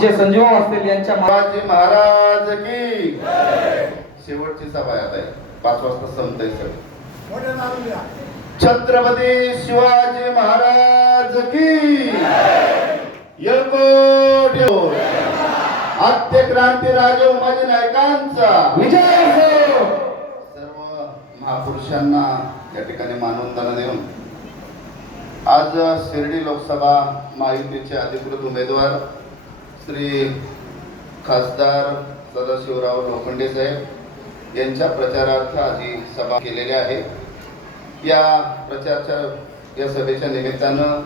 जे संजीव असतील यांच्या मा- शिवाजी महाराज की. शेवटची सभा आहे आता. ही. पाच वाजता संपतंय सगळं. छत्रपती शिवाजी महाराज की. आद्य क्रांती राजे उमाजी नायकांचा. विजय सर्व महापुरुषांना या ठिकाणी मानवंदना देऊन आज शिर्डी लोकसभा महायुतीचे अधिकृत उमेदवार श्री खासदार सदाशिवराव लोखंडे साहेब यांच्या प्रचारार्थ आज ही सभा केलेली आहे. या प्रचारच्या या सभेच्या निमित्तानं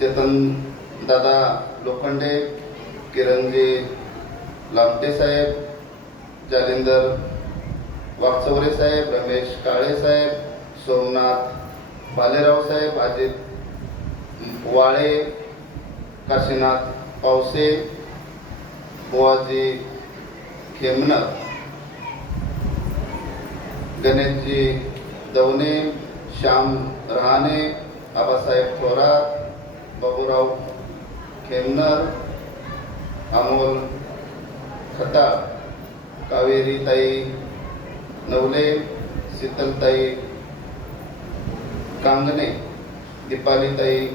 चेतन दादा लोखंडे किरणजी लामटे साहेब जालिंदर वागचौरे साहेब रमेश काळे साहेब सोमनाथ भालेराव साहेब अजित वाळे काशीनाथ पावसे बुवाजी खेमनर गणेशजी दवणे श्याम रहाणे आबासाहेब थोरात बाबूराव खेमनर अमोल खताळ कावेरीताई नवले शीतलताई कांगणे दीपालीताई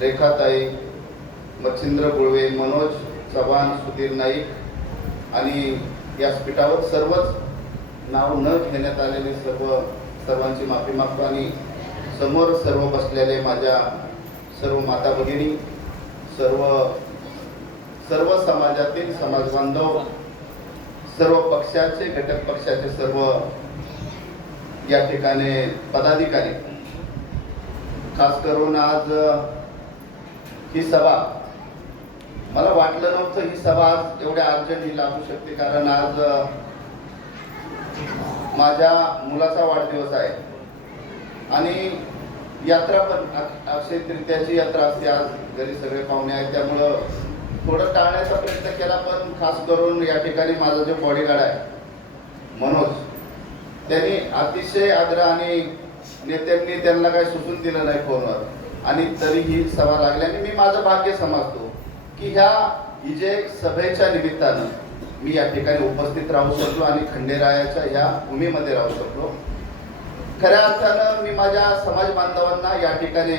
रेखाताई मच्छिंद्र गुळवे मनोज चव्हाण सुधीर नाईक आणि या सर्वच नाव न घेण्यात आलेले सर्व सर्वांची माफी मागतो आणि समोर सर्व बसलेले माझ्या सर्व माता भगिनी सर्व सर्व समाजातील समाजबांधव सर्व पक्षाचे घटक पक्षाचे सर्व या ठिकाणी पदाधिकारी खास करून आज ही सभा मला वाटलं नव्हतं ही सभा आज एवढ्या अर्जंट लागू शकते कारण आज माझ्या मुलाचा वाढदिवस आहे. आणि यात्रा पण अ- अक्षय तृतीयाची यात्रा असते आज घरी सगळे पाहुणे आहेत त्यामुळं थोडं टाळण्याचा प्रयत्न केला पण खास करून या ठिकाणी माझा जो बॉडीगार्ड आहे मनोज त्यांनी अतिशय आग्रह आणि नेत्यांनी त्यांना काही सुचून दिलं नाही फोनवर. आणि तरी ही सभा लागली. आणि मी माझं भाग्य समजतो. की ह्या विजय सभेच्या निमित्तानं मी या ठिकाणी उपस्थित राहू शकलो आणि खंडेरायाच्या ह्या भूमीमध्ये राहू शकलो. खऱ्या अर्थानं मी माझ्या समाज बांधवांना या ठिकाणी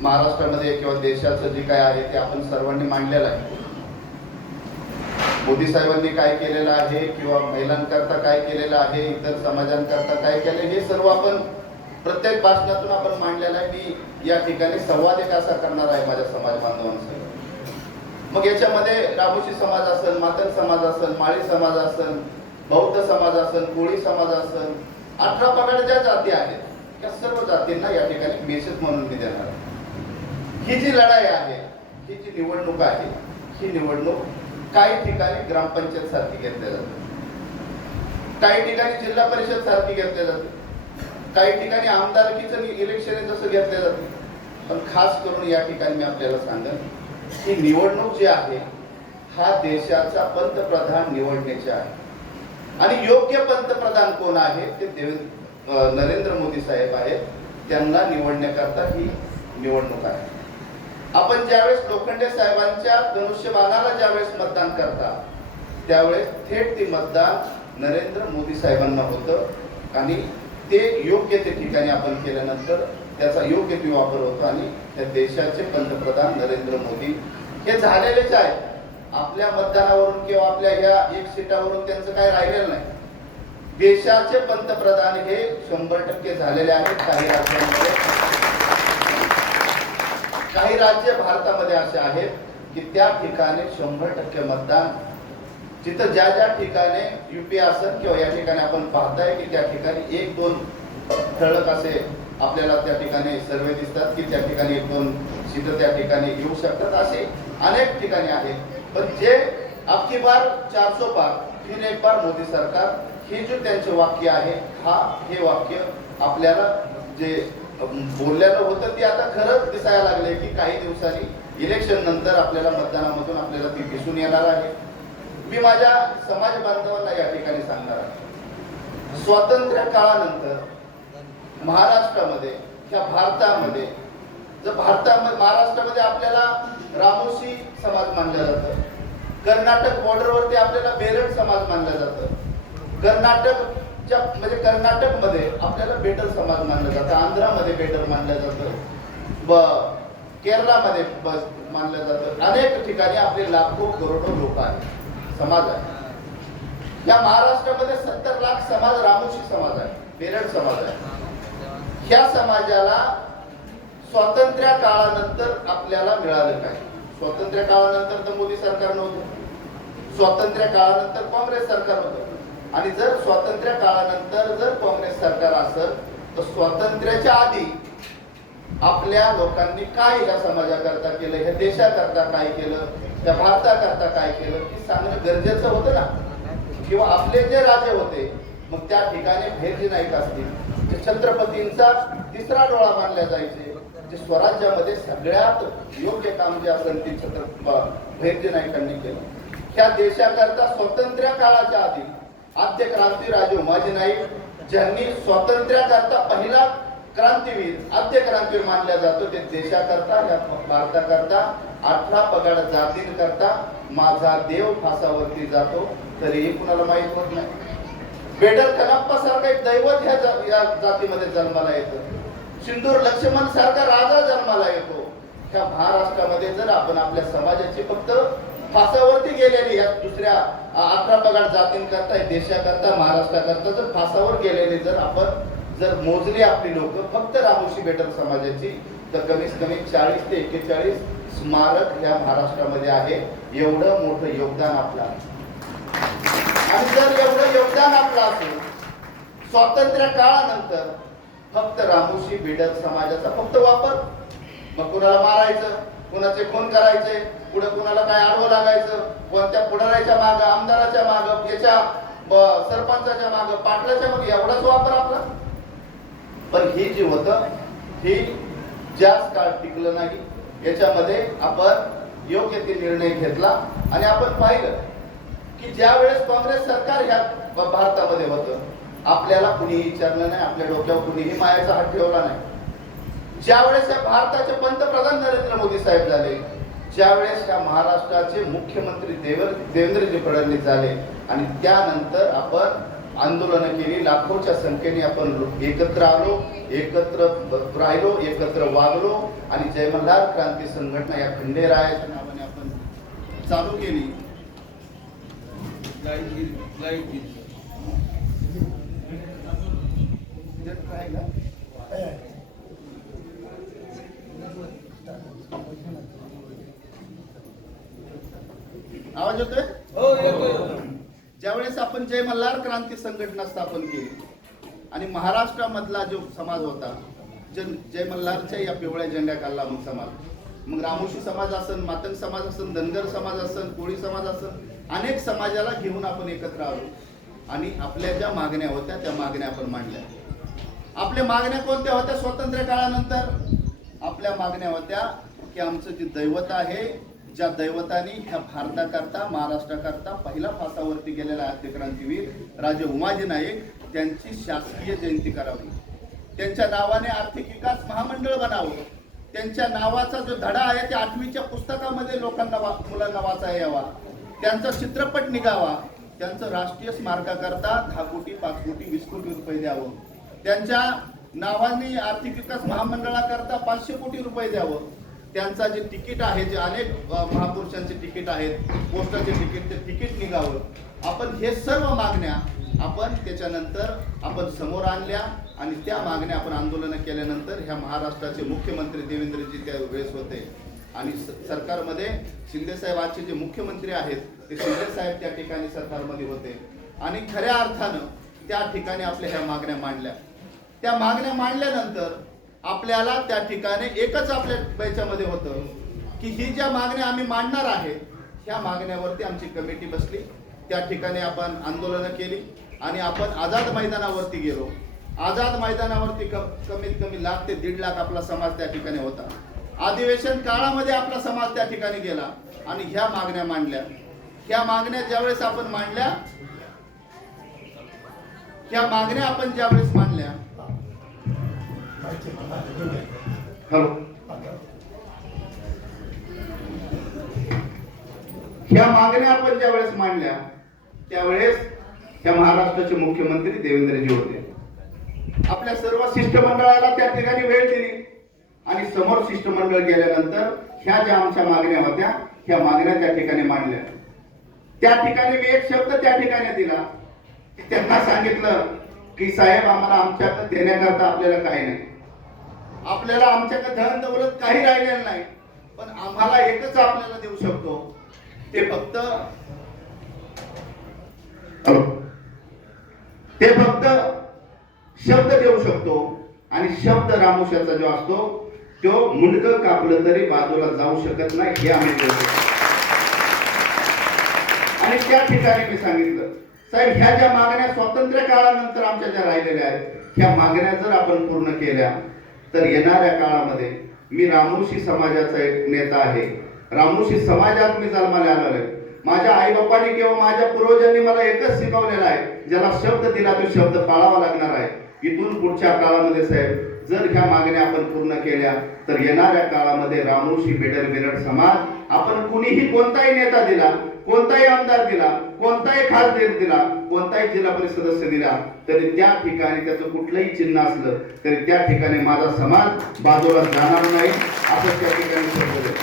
महाराष्ट्रामध्ये किंवा देशाचं जे काय आहे ते आपण सर्वांनी मांडलेलं आहे. मोदी साहेबांनी काय केलेलं आहे किंवा महिलांकरता काय केलेलं आहे इतर समाजांकरता काय केलं हे सर्व आपण प्रत्येक भाषणातून आपण मांडलेलं आहे. मी या ठिकाणी संवाद एक असा करणार आहे माझ्या समाज बांधवांसह. मग याच्यामध्ये रामोशी समाज असन मातन समाज असन माळी समाज असन बौद्ध समाज असन कोळी समाज असन अठरा पगड ज्या जाती आहेत त्या सर्व जातींना या ठिकाणी मेसेज म्हणून मी देणार ही जी लढाई आहे ही जी निवडणूक आहे ही निवडणूक काही ठिकाणी ग्रामपंचायत सारखी घेतल्या जाते. काही ठिकाणी जिल्हा परिषद सारखी घेतल्या जाते. काही ठिकाणी आमदारकीचं इलेक्शन जसं घेतलं जाते. पण खास करून या ठिकाणी मी आपल्याला सांगेन ही निवडणूक जी आहे हा देशाचा पंतप्रधान निवडण्याची आहे. आणि योग्य पंतप्रधान कोण आहे ते देवेंद्र नरेंद्र मोदी साहेब आहेत. त्यांना निवडण्याकरता ही निवडणूक आहे. आपण ज्यावेळेस लोखंडे साहेबांच्या धनुष्यबाणाला ज्यावेळेस मतदान करता त्यावेळेस थेट ते मतदान नरेंद्र मोदी साहेबांना होतं. आणि ते योग्य ते ठिकाणी आपण केल्यानंतर त्याचा योग्य ते वापर होतो आणि त्या देशाचे पंतप्रधान नरेंद्र मोदी हे झालेलेच आहेत. आपल्या मतदानावरून किंवा आपल्या ह्या एक सीटावरून त्यांचं काही राहिलेलं नाही. देशाचे पंतप्रधान हे शंभर टक्के झालेले आहेत. काही राज्यांमध्ये काही राज्य भारतामध्ये असे आहेत की त्या ठिकाणी शंभर टक्के मतदान जिथं ज्या ज्या ठिकाणी युपी आसन किंवा या ठिकाणी आपण पाहताय की त्या ठिकाणी एक दोन ठळक असे आपल्याला त्या ठिकाणी सर्वे दिसतात की त्या ठिकाणी एक दोन सीटं त्या ठिकाणी येऊ शकतात असे अनेक ठिकाणी आहेत. पण जे आपकी बार चारसो पार फिर एक बार मोदी सरकार हे जे त्यांचे वाक्य आहे हा हे वाक्य आपल्याला जे बोललेलं होतं ते आता खरंच दिसायला लागले की काही दिवसांनी इलेक्शन नंतर आपल्याला मतदानामधून आपल्याला ती दिसून येणार आहे. मी माझ्या समाज बांधवांना या ठिकाणी सांगणार आहे. स्वातंत्र्य काळानंतर महाराष्ट्रामध्ये ह्या भारतामध्ये. जर भारतामध्ये महाराष्ट्रामध्ये आपल्याला रामोशी समाज मानलं जातं. कर्नाटक बॉर्डरवरती आपल्याला बेरड समाज मानलं जातं. कर्नाटकच्या म्हणजे कर्नाटकमध्ये आपल्याला बेटर समाज मानलं जातं. आंध्रामध्ये बेटर मानलं जातं. ब केरळामध्ये बस मानलं जातं. अनेक ठिकाणी आपले लाखो करोडो लोक आहेत. समाज आहे. या महाराष्ट्रामध्ये सत्तर लाख समाज रामोशी समाज आहे. बेरड समाज आहे. ह्या समाजाला स्वातंत्र्य काळानंतर आपल्याला मिळालं काय? स्वातंत्र्य काळानंतर तर मोदी सरकार नव्हतं. स्वातंत्र्य काळानंतर काँग्रेस सरकार होतं. आणि जर स्वातंत्र्य काळानंतर जर काँग्रेस सरकार असेल तर स्वातंत्र्याच्या आधी आपल्या लोकांनी काय या समाजाकरता केलं ह्या देशाकरता काय केलं त्या भारताकरता काय केलं हे सांगणं गरजेचं होतं ना? किंवा आपले जे राजे होते मग त्या ठिकाणी भेरजी नाईक असतील. जे छत्रपतींचा तिसरा डोळा मानल्या जायचे जे स्वराज्यामध्ये सगळ्यात योग्य काम जे असेल ते छत्र भैरजी नाईकांनी केलं. ह्या देशाकरता स्वातंत्र्य काळाच्या आधी आद्य क्रांती राजू माजी नाईक ज्यांनी स्वातंत्र्याकरता पहिला क्रांतीवीर आद्य क्रांतीवीर मानला जातो ते देशाकरता या भारताकरता अठरा पगाड जातींकरता माझा देव फासावरती जातो तरीही कुणाला माहीत होत नाही. बेडर कलाप्पा सारखा एक दैवत ह्या जा- या जातीमध्ये जन्माला येतं. सिंदूर लक्ष्मण सारखा राजा जन्माला येतो. ह्या महाराष्ट्रामध्ये जर आपण आपल्या समाजाची फक्त फासावरती गेलेली या दुसऱ्या अकरा पगार जातींकरता देशाकरता महाराष्ट्राकरता जर फासावर गेलेली जर आपण जर मोजली आपली लोक फक्त रामोशी बेटर समाजाची तर कमीत कमी चाळीस ते एक्केचाळीस स्मारक ह्या महाराष्ट्रामध्ये आहे. एवढं मोठं योगदान आपलं आणि जर एवढं योगदान आपलं असेल स्वातंत्र्य काळानंतर फक्त रामोशी बिडर समाजाचा फक्त वापर. मग कुणाला मारायचं? कुणाचे खून करायचे? पुढे कुणाला काय आडवं लागायचं? कोणत्या पुढाऱ्याच्या माग आमदाराच्या माग याच्या ब- सरपंचाच्या माग पाटलाच्या माग एवढाच वापर आपला. पण हे जे होतं हे जास्त काळ टिकलं नाही. याच्यामध्ये आपण योग्य ते निर्णय घेतला आणि आपण पाहिलं की ज्या वेळेस काँग्रेस सरकार ह्या भारतामध्ये होतं. आपल्याला कुणीही विचारलं नाही आपल्या डोक्यावर कुणीही मायाचा हात ठेवला नाही. ज्यावेळेस या भारताचे पंतप्रधान नरेंद्र मोदी साहेब झाले ज्यावेळेस या महाराष्ट्राचे मुख्यमंत्री देवेंद्र देवेंद्रजी फडणवीस झाले आणि त्यानंतर आपण आंदोलनं केली लाखोच्या संख्येने आपण एकत्र आलो एकत्र राहिलो एकत्र वागलो आणि जय मल्हार क्रांती संघटना या खंडेरायाच्या नावाने आपण चालू केली. आवाज येतोय? हो येतोय ज्यावेळेस आपण जय मल्हार क्रांती संघटना स्थापन केली आणि महाराष्ट्रामधला जो समाज होता जय मल्हारच्या या पिवळ्या झेंड्या काढला मग समाज. मग रामोशी समाज असन मातंग समाज असन धनगर समाज असन कोळी समाज असन अनेक समाजाला घेऊन आपण एकत्र आलो. आणि आपल्या ज्या मागण्या होत्या त्या मागण्या आपण मांडल्या. आपल्या मागण्या कोणत्या होत्या स्वातंत्र्य काळानंतर? आपल्या मागण्या होत्या की आमचं जे दैवत आहे ज्या दैवतानी ह्या भारताकरता महाराष्ट्राकरता पहिला फासावरती गेलेला आद्य क्रांतीवीर राजे उमाजी नाईक त्यांची शासकीय जयंती करावी. त्यांच्या नावाने आर्थिक विकास महामंडळ बनावं. त्यांच्या नावाचा जो धडा आहे त्या आठवीच्या पुस्तकामध्ये लोकांना वा मुलांना वाचा यावा. त्यांचा चित्रपट निघावा. त्यांचं राष्ट्रीय स्मारकाकरता दहा कोटी पाच कोटी वीस कोटी रुपये द्यावं. त्यांच्या नावाने आर्थिक विकास महामंडळाकरता पाचशे कोटी रुपये द्यावं. त्यांचा जे तिकीट आहे जे अनेक महापुरुषांचे तिकीट आहेत पोस्टाचे तिकीट ते तिकीट निघावं. आपण हे सर्व मागण्या आपण त्याच्यानंतर आपण समोर आणल्या आणि त्या मागण्या आपण आंदोलनं केल्यानंतर ह्या महाराष्ट्राचे मुख्यमंत्री देवेंद्रजी त्या वेळेस होते. आणि स- सरकारमध्ये शिंदेसाहेबांचे आजचे जे मुख्यमंत्री आहेत ते शिंदेसाहेब त्या ठिकाणी सरकारमध्ये होते. आणि खऱ्या अर्थानं त्या ठिकाणी आपल्या ह्या मागण्या मांडल्या. त्या मागण्या मांडल्यानंतर आपल्याला त्या ठिकाणी एकच आपल्या याच्यामध्ये होतं की ही ज्या मागण्या आम्ही मांडणार आहे ह्या मागण्यावरती आमची कमिटी बसली. त्या ठिकाणी आपण आंदोलनं केली आणि आपण आझाद मैदानावरती गेलो. आझाद मैदानावरती क- कमीत कमी लाख ते दीड लाख आपला समाज त्या ठिकाणी होता. अधिवेशन काळामध्ये आपला समाज त्या ठिकाणी गेला आणि ह्या मागण्या मांडल्या. ह्या मागण्या ज्यावेळेस आपण मांडल्या ह्या मागण्या आपण ज्यावेळेस मांडल्या हॅलो. ह्या मागण्या आपण ज्या वेळेस मांडल्या त्यावेळेस त्या महाराष्ट्राचे मुख्यमंत्री देवेंद्रजी होते. आपल्या सर्व शिष्टमंडळाला त्या ठिकाणी वेळ दिली. आणि समोर शिष्टमंडळ गेल्यानंतर ह्या ज्या आमच्या मागण्या होत्या ह्या मागण्या त्या ठिकाणी मांडल्या. त्या ठिकाणी मी एक शब्द त्या ठिकाणी दिला. त्यांना सांगितलं की साहेब आम्हाला आमच्यात देण्याकरता आपल्याला काही नाही. आपल्याला आमच्याकडे धन दौलत काही राहिलेलं नाही. पण आम्हाला एकच आपल्याला देऊ शकतो. ते फक्त ते फक्त शब्द देऊ शकतो. आणि शब्द रामोशाचा जो असतो तो मुंडक कापलं तरी बाजूला जाऊ शकत नाही हे आम्ही देऊ शकतो. आणि त्या ठिकाणी मी सांगितलं साहेब ह्या ज्या मागण्या स्वातंत्र्य काळानंतर आमच्या ज्या राहिलेल्या आहेत ह्या मागण्या जर आपण पूर्ण केल्या तर येणाऱ्या काळामध्ये मी रामोशी समाजाचा एक नेता आहे. रामोशी समाजात मी जन्माला आलेलो आहे माझ्या आई बापांनी किंवा माझ्या पूर्वजांनी मला एकच शिकवलेलं आहे. ज्याला शब्द दिला तो शब्द पाळावा लागणार आहे. इथून पुढच्या काळामध्ये साहेब जर ह्या मागण्या आपण पूर्ण केल्या तर येणाऱ्या काळामध्ये रामोशी बेडर बिरड समाज आपण कुणीही कोणताही नेता दिला कोणताही आमदार दिला कोणताही खासदार दिला कोणताही जिल्हा परिषद सदस्य दिला तरी त्या ठिकाणी त्याचं कुठलंही चिन्ह असलं तरी त्या ठिकाणी माझा समाज बाजूला जाणार नाही असं त्या ठिकाणी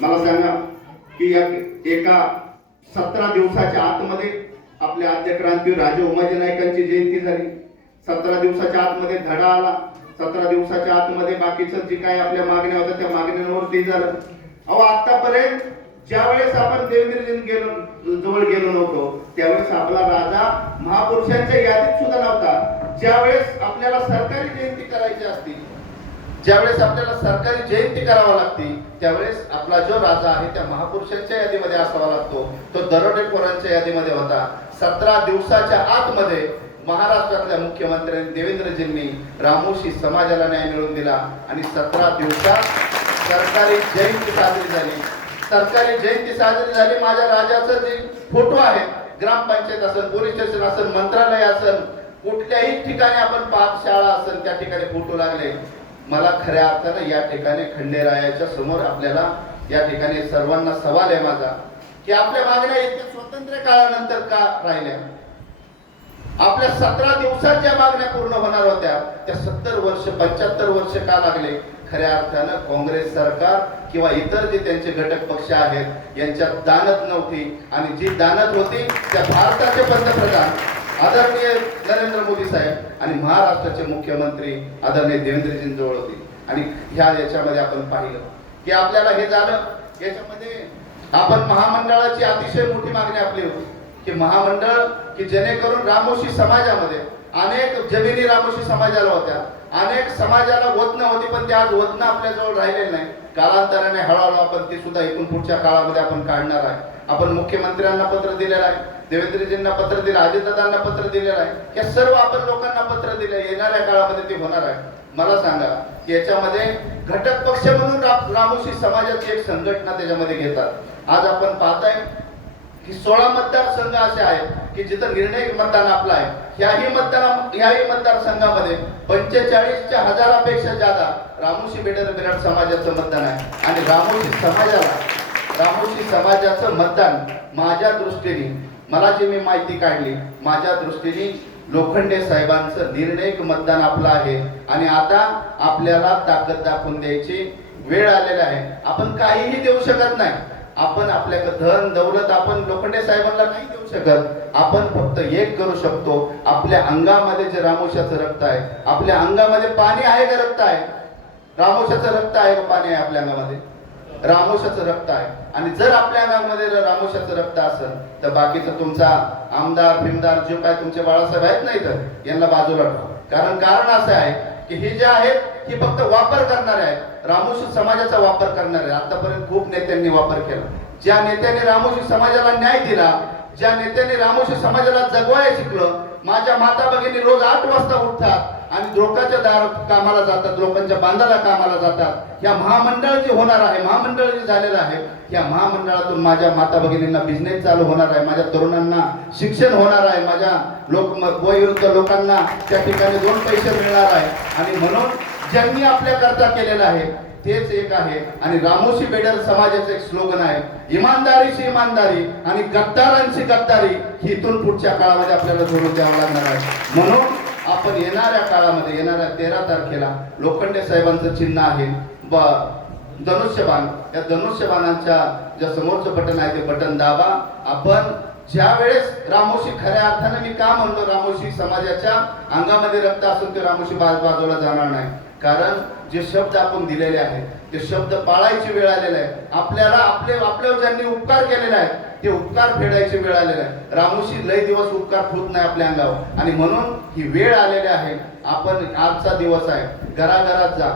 मला सांगा की या एका सतरा दिवसाच्या आतमध्ये आपल्या आद्य राजे उमाजी नायकांची जयंती झाली. सतरा दिवसाच्या आतमध्ये धडा आला. सतरा दिवसाच्या आतमध्ये बाकीचं जे काय आपल्या मागण्या होत्या त्या मागण्यांवरती झालं. अहो आतापर्यंत ज्या वेळेस आपण देवेंद्रजी गेलो जवळ गेलो नव्हतो त्यावेळेस आपला राजा महापुरुषांच्या यादीत सुद्धा नव्हता. ज्यावेळेस आपल्याला सरकारी जयंती करायची असती ज्यावेळेस आपल्याला सरकारी जयंती करावा लागते त्यावेळेस आपला जो राजा आहे त्या महापुरुषांच्या यादीमध्ये असावा लागतो. तो दरोडेखोरांच्या यादीमध्ये होता. सतरा दिवसाच्या आतमध्ये महाराष्ट्रातल्या मुख्यमंत्र्यांनी देवेंद्रजींनी रामोशी समाजाला न्याय मिळवून दिला आणि सतरा दिवसात सरकारी जयंती साजरी झाली. सरकारी जयंती साजरी झाली. माझ्या राजाचं जे फोटो आहे ग्रामपंचायत असेल पोलीस स्टेशन असेल मंत्रालय असेल कुठल्याही ठिकाणी आपण पाठशाळा असेल त्या ठिकाणी फोटो लागले. मला खऱ्या अर्थानं या ठिकाणी खंडेरायाच्या समोर आपल्याला या ठिकाणी सर्वांना सवाल आहे माझा की आपल्या मागण्या इतक्या स्वतंत्र काळानंतर का राहिल्या? आपल्या सतरा दिवसात ज्या मागण्या पूर्ण होणार होत्या त्या सत्तर वर्ष पंच्याहत्तर वर्ष का लागले? खऱ्या अर्थानं काँग्रेस सरकार किंवा इतर जे त्यांचे घटक पक्ष आहेत यांच्यात दानत नव्हती. आणि जी दानत होती त्या भारताचे पंतप्रधान आदरणीय नरेंद्र मोदी साहेब आणि महाराष्ट्राचे मुख्यमंत्री आदरणीय देवेंद्रजींजवळ होते. आणि ह्या याच्यामध्ये आपण पाहिलं की आपल्याला हे झालं. याच्यामध्ये आपण महामंडळाची अतिशय मोठी मागणी आपली होती. की महामंडळ की जेणेकरून रामोशी समाजामध्ये अनेक जमिनी रामोशी समाजाला होत्या. अनेक समाजाला वतनं होती पण ते आज वतनं आपल्याजवळ राहिलेलं नाही. कालांतराने हळूहळू आपण ती सुद्धा एकूण पुढच्या काळामध्ये आपण काढणार आहे. आपण मुख्यमंत्र्यांना पत्र दिलेलं आहे देवेंद्रजींना पत्र दिलं अजितदादांना पत्र दिलेलं आहे. या सर्व आपण लोकांना पत्र दिले येणाऱ्या काळामध्ये ते होणार आहे. मला सांगा की याच्यामध्ये घटक पक्ष म्हणून रामोशी समाजाची एक संघटना त्याच्यामध्ये घेतात. आज आपण पाहताय की सोळा मतदारसंघ असे आहेत की जिथं निर्णय मतदान आपला आहे. याही मतदान याही मतदारसंघामध्ये पंचेचाळीसच्या हजारापेक्षा जादा रामोशी बेडर बिराट समाजाचं मतदान आहे. आणि रामोशी समाजाला रामोशी समाजाचं मतदान माझ्या दृष्टीने मला जी मी माहिती काढली माझ्या दृष्टीने लोखंडे साहेबांचं निर्णयक मतदान आपलं आहे. आणि आता आपल्याला ताकद दाखवून द्यायची वेळ आलेला आहे. आपण काहीही देऊ शकत नाही. आपण आपल्याकडे धन दौलत आपण लोखंडे साहेबांना नाही देऊ शकत. आपण फक्त एक करू शकतो. आपल्या अंगामध्ये जे रामोशाचं रक्त आहे आपल्या अंगामध्ये पाणी आहे का रक्त आहे? रामोशाचं रक्त आहे का पाणी आहे आपल्या अंगामध्ये? रामोशाचं रक्त आहे. आणि जर आपल्या अंगामध्ये रामोशाचं रक्त असेल तर बाकीचं तुमचा आमदार फिमदार जे काय तुमचे बाळासाहेब आहेत नाही तर यांना बाजूला ठेवा. कारण कारण असं आहे की हे जे आहेत की फक्त वापर करणारे आहेत. रामोशी समाजाचा वापर करणारे आतापर्यंत खूप नेत्यांनी वापर केला. ज्या नेत्याने रामोशी समाजाला न्याय दिला ज्या नेत्याने रामोशी समाजाला जगवायला शिकलं माझ्या माता भगिनी रोज आठ वाजता उठतात आणि द्रोकाच्या दार कामाला जातात द्रोकांच्या बांधाला कामाला जातात. या महामंडळ जे होणार आहे महामंडळ जे झालेलं आहे या महामंडळातून माझ्या माता भगिनींना बिझनेस चालू होणार आहे. माझ्या तरुणांना शिक्षण होणार आहे. माझ्या लोक वयोवृद्ध लोकांना त्या ठिकाणी दोन पैसे मिळणार आहे. आणि म्हणून ज्यांनी आपल्या करता आहे तेच एक आहे. आणि रामोशी बेडर समाजाचं एक स्लोगन आहे इमानदारीची इमानदारी आणि गद्दारांची गद्दारी ही इथून पुढच्या काळामध्ये आपल्याला जोडून द्यावं लागणार आहे. म्हणून आपण येणाऱ्या काळामध्ये येणाऱ्या तेरा तारखेला लोखंडे साहेबांचं चिन्ह आहे. ब धनुष्यबाण. या धनुष्यबाणांच्या ज्या समोरचं बटन आहे ते बटन दाबा. आपण ज्या वेळेस रामोशी खऱ्या अर्थाने मी का म्हणलो रामोशी समाजाच्या अंगामध्ये रक्त असून ते रामोशी बाज बाजूला जाणार नाही. कारण जे शब्द आपण दिलेले आहेत ते शब्द पाळायची वेळ आलेला आहे. आपल्याला आपले आपल्यावर ज्यांनी उपकार केलेला आहे ते उपकार फेडायची वेळ आलेला आहे. रामोशी लय दिवस उपकार होत नाही आपल्या अंगावर. आणि म्हणून ही वेळ आलेली आहे. आपण आजचा दिवस आहे. घराघरात जा.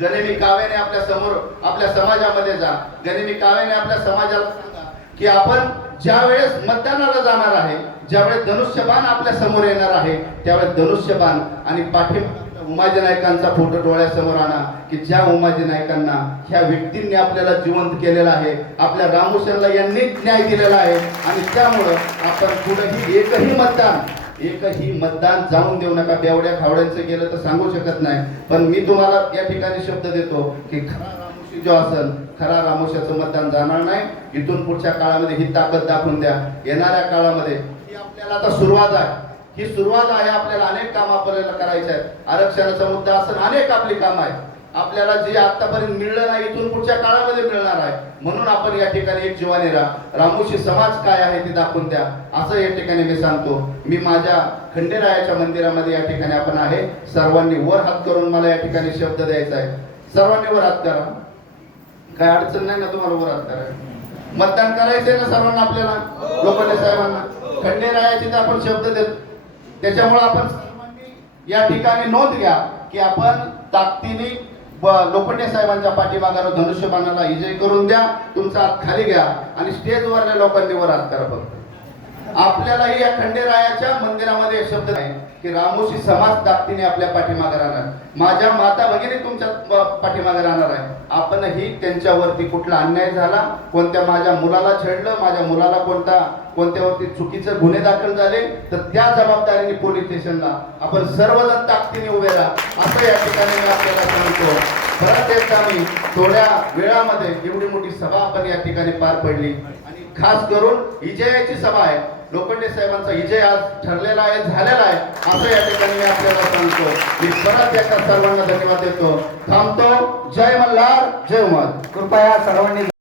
गणिमी काव्याने आपल्यासमोर आपल्या समाजामध्ये जा. गणिमी काव्याने आपल्या समाजाला सांगा की आपण ज्या वेळेस मतदानाला जाणार आहे ज्यावेळेस धनुष्यबाण आपल्यासमोर येणार आहे त्यावेळेस धनुष्यबाण आणि पाठिंबा उमाजी नायकांचा फोटो डोळ्यासमोर आणा की ज्या उमाजी नायकांना ह्या व्यक्तींनी आपल्याला जिवंत केलेलं आहे आपल्या रामोशनला यांनी न्याय दिलेला आहे आणि त्यामुळं आपण कुठंही एकही मतदान एकही मतदान जाऊन देऊ नका. बेवड्या खावड्यांचं गेलं तर सांगू शकत नाही. पण मी तुम्हाला या ठिकाणी शब्द देतो की खरा रामोशी जो असेल खरा रामोशाचं मतदान जाणार नाही. इथून पुढच्या काळामध्ये ही ताकद दाखवून द्या. येणाऱ्या काळामध्ये ही आपल्याला आता सुरुवात आहे. ही सुरुवात आहे आपल्याला अनेक काम आपल्याला करायचे आहेत आरक्षणाचा मुद्दा असं अनेक आपली काम आहेत. आपल्याला जे आतापर्यंत मिळलं नाही इथून पुढच्या काळामध्ये मिळणार आहे. म्हणून आपण या ठिकाणी एक जीवाने राहा रामोशी समाज काय आहे ते दाखवून द्या. असं या ठिकाणी मी सांगतो. मी माझ्या खंडेरायाच्या मंदिरामध्ये या ठिकाणी आपण आहे. सर्वांनी वर हात करून मला या ठिकाणी शब्द द्यायचा आहे. सर्वांनी वर हात करा. काय अडचण नाही ना तुम्हाला वर हात करा मतदान करायचंय ना सर्वांना आपल्याला? लोकांनी साहेबांना? खंडेरायाची तर आपण शब्द देतो त्याच्यामुळे आपण सर्वांनी या ठिकाणी नोंद घ्या की आपण ताकदीने लोखंडे साहेबांच्या पाठीमागाला धनुष्यबाणाला विजय करून द्या तुमचा हात खाली घ्या आणि स्टेजवरल्या लोकांनी वर हात करा फक्त. आपल्यालाही या खंडेरायाच्या मंदिरामध्ये शब्द नाही की रामोशी समाज ताकदीने आपल्या पाठीमागे राहणार. माझ्या माता भगिनी तुमच्या पाठीमागे राहणार आहे. आपणही त्यांच्यावरती कुठला अन्याय झाला कोणत्या माझ्या मुलाला छेडलं माझ्या मुलाला कोणता कोणत्यावरती चुकीचे गुन्हे दाखल झाले तर त्या जबाबदारीने पोलीस स्टेशनला आपण सर्वजण ताकदीने उभे राहा. असं या ठिकाणी मी आपल्याला सांगतो. परत एकदा मी थोड्या वेळामध्ये एवढी मोठी सभा आपण या ठिकाणी पार पडली. आणि खास करून विजयाची सभा आहे. लोखंडे साहेबांचा विजय आज ठरलेला आहे झालेला आहे. असं या ठिकाणी मी आपल्याला सांगतो. मी परत एकदा सर्वांना धन्यवाद देतो. थांबतो. जय मल्हार जय मल कृपया सर्वांनी